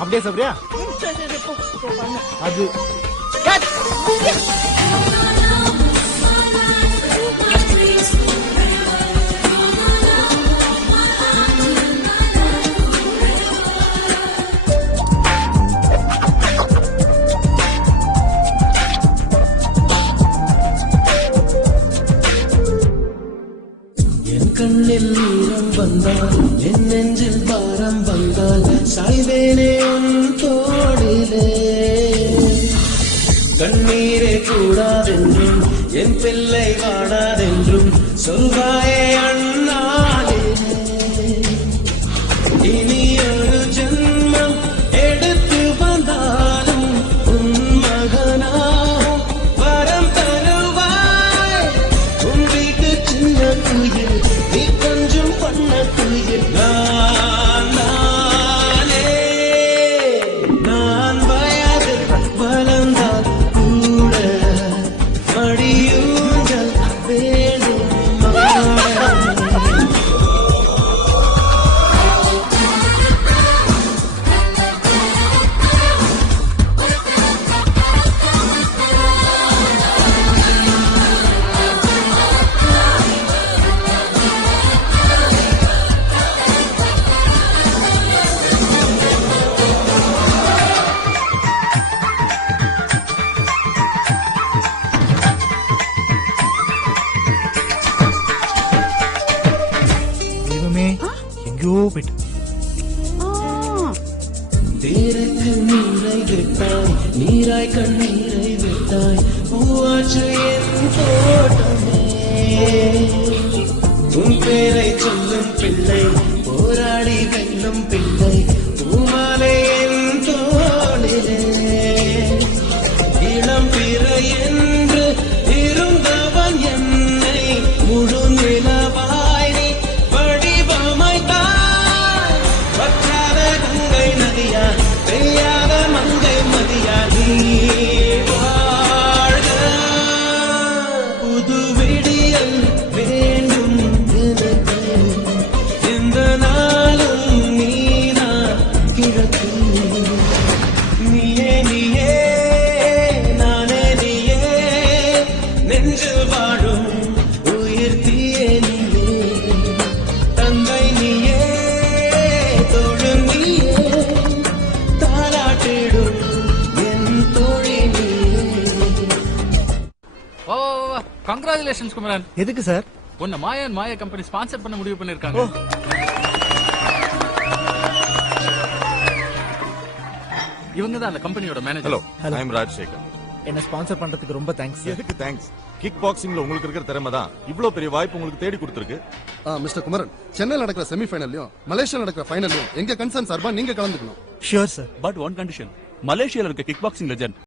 அப்படியே சாப்பிடுறியா? அது கண்ணில் நீரம் வந்தால் என் நெஞ்சில் பாரம் வந்தால் சாய்வேனே உன் தோடிலே கண்ணீரே கூடாதென்றும் என் பிள்ளை வாடாதென்றும் சொல்வாயே அண்ணாலே இனி ஒரு ஜென்மம் எடுத்து வந்தாலும் உன் மகனாக வரம் தருவாய் உன் வீட்டு சின்ன குயில் நீ கொஞ்சம் பண்ண குயில் நான் வயது வளர்ந்தால் கூட மடியூஞ்சல் வேணும் தேருக்கு நீரை விட்டாய் நீராய் கண்ணீரை விட்டாய் பூவாற்று என் தோட்டமே உன் பேரை சொல்லும் பிள்ளை போராடி வெல்லும் பிள்ளை பூமாலை என் தோளிலே இளம் பிறை என்று இருந்தவன் என்னை முழு நிலவாய் நீ வடிவமைத்தாய் வற்றாத கங்கை நதியா தெரியாத மங்கை மதியா நீ வாழ்க புது விடியல் வேண்டும் எனக்கு எந்த நாளும் நீதான் கிழக்கு நீயே நீயே நானே நீயே நெஞ்சில் வாழும் உயிர் தீயே நீயே தந்தை நீயே தோழு நீயே தாலாட்டிடும் என் தோழி நீயே. ஓ கங்க்ராச்சுலேஷன்ஸ் குமரன். எதுக்கு சார்? உன்னை மாயன் மாயா கம்பெனி ஸ்பான்சர் பண்ண முடிவு பண்ணிருக்காங்க. இவங்க தான் அந்த கம்பெனியோட மேனேஜர். ஹலோ, ஐ அம் ராஜசேகர். என்ன ஸ்பான்சர் பண்றதுக்கு ரொம்ப தேங்க்ஸ். எதுக்கு தேங்க்ஸ்? கிக் பாக்ஸிங்ல உங்களுக்கு இருக்கிற திறமை தான் இவ்ளோ பெரிய வாய்ப்பு உங்களுக்கு தேடி கொடுத்திருக்கு. மிஸ்டர் குமரன், சென்னையில் நடக்கிற செமிஃபைனல்லையும் மலேசியா நடக்கிற ஃபைனல்லையும் எங்க கன்சர்ன் சார்பா நீங்க கலந்துக்கணும். Sure sir. But one condition, மலேசியால இருக்க கிக் பாக்ஸிங் லெஜெண்ட்